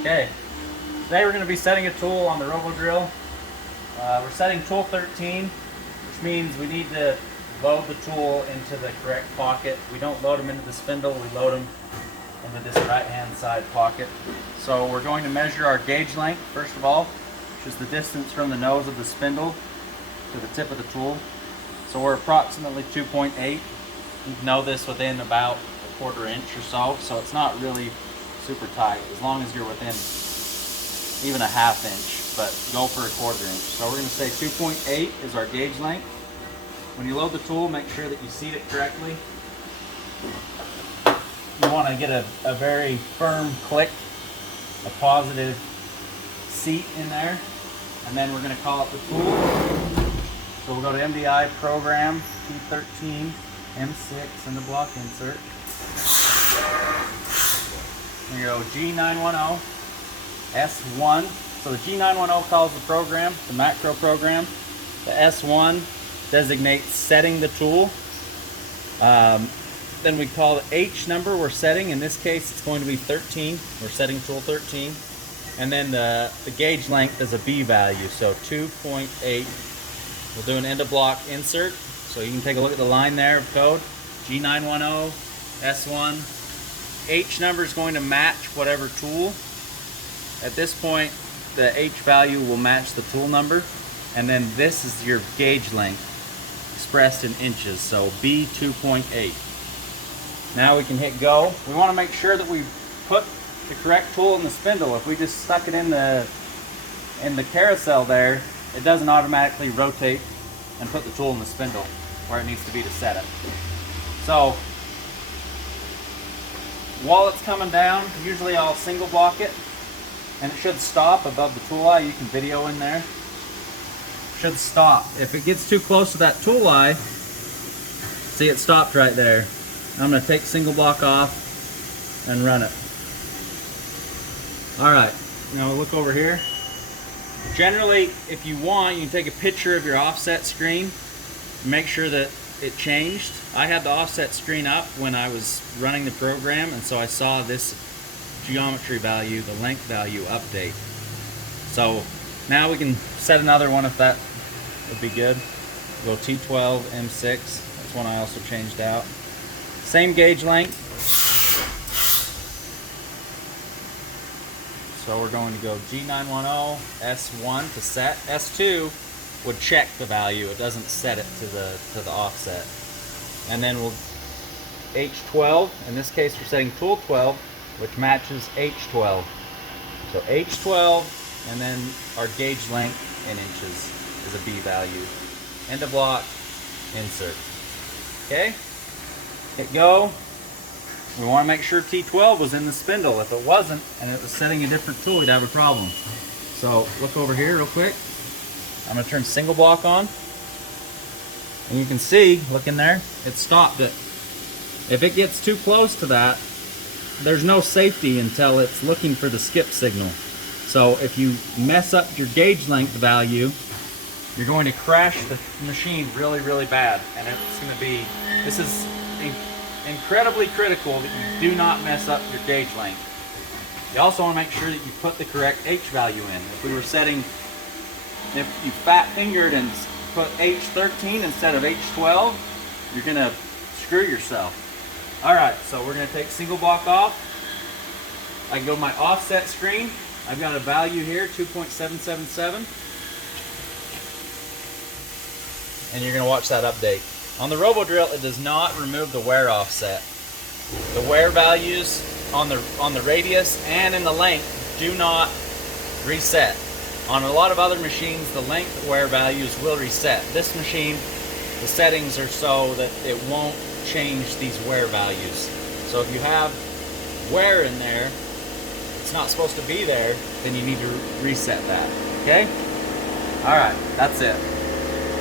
Okay, today we're going to be setting a tool on the Robo drill. We're setting tool 13, which means we need to load the tool into the correct pocket. We don't load them into the spindle, we load them into this right hand side pocket. So we're going to measure our gauge length first of all, which is the distance from the nose of the spindle to the tip of the tool. So we're approximately 2.8. You can know this within about a 1/4 inch or so it's not really super tight, as long as you're within even a 1/2 inch, but go for a 1/4 inch. So we're going to say 2.8 is our gauge length. When you load the tool, make sure that you seat it correctly. You want to get a very firm click, a positive seat in there, and then we're going to call up the tool. So we'll go to MDI program T13 M6 in the block insert. Here you go, G910 S1. So the G910 calls the program, the macro program. The S1 designates setting the tool. Then we call the H number we're setting. In this case, it's going to be 13. We're setting tool 13. And then the gauge length is a B value, so 2.8. We'll do an end of block insert. So you can take a look at the line there of code. G910 S1. H number is going to match whatever tool. At this point, the H value will match the tool number, and then this is your gauge length expressed in inches, so B 2.8. Now we can hit go. We want to make sure that we put the correct tool in the spindle. If we just stuck it in the carousel there, it doesn't automatically rotate and put the tool in the spindle where it needs to be to set it. So while it's coming down, usually I'll single block it, and it should stop above the tool eye. You can video in there. It should stop. If it gets too close to that tool eye, see, it stopped right there. I'm going to take single block off and run it. Alright, now look over here. Generally, if you want, you can take a picture of your offset screen, make sure that it changed. I had the offset screen up when I was running the program, and so I saw this geometry value, the length value update. So now we can set another one if that would be good. We'll go T12 M6, that's one I also changed out. Same gauge length. So we're going to go G910 S1 to set. S2 would check the value, it doesn't set it to the offset. And then we'll H12, in this case we're setting tool 12, which matches H12. So H12, and then our gauge length in inches is a B value. End of block, insert. Okay, hit go. We want to make sure T12 was in the spindle. If it wasn't, and it was setting a different tool, we'd have a problem. So look over here real quick. I'm going to turn single block on, and you can see, look in there, it stopped it. If it gets too close to that, there's no safety until it's looking for the skip signal. So if you mess up your gauge length value, you're going to crash the machine really, really bad. And it's going to be, this is incredibly critical that you do not mess up your gauge length. You also want to make sure that you put the correct H value in. If we were setting, if you fat fingered and put H13 instead of H12, you're going to screw yourself. Alright, so we're going to take single block off. I can go to my offset screen. I've got a value here, 2.777. And you're going to watch that update. On the Robo drill, it does not remove the wear offset. The wear values on the radius and in the length do not reset. On a lot of other machines, the length wear values will reset. This machine, the settings are so that it won't change these wear values. So if you have wear in there, it's not supposed to be there, then you need to reset that. Okay? Alright, that's it.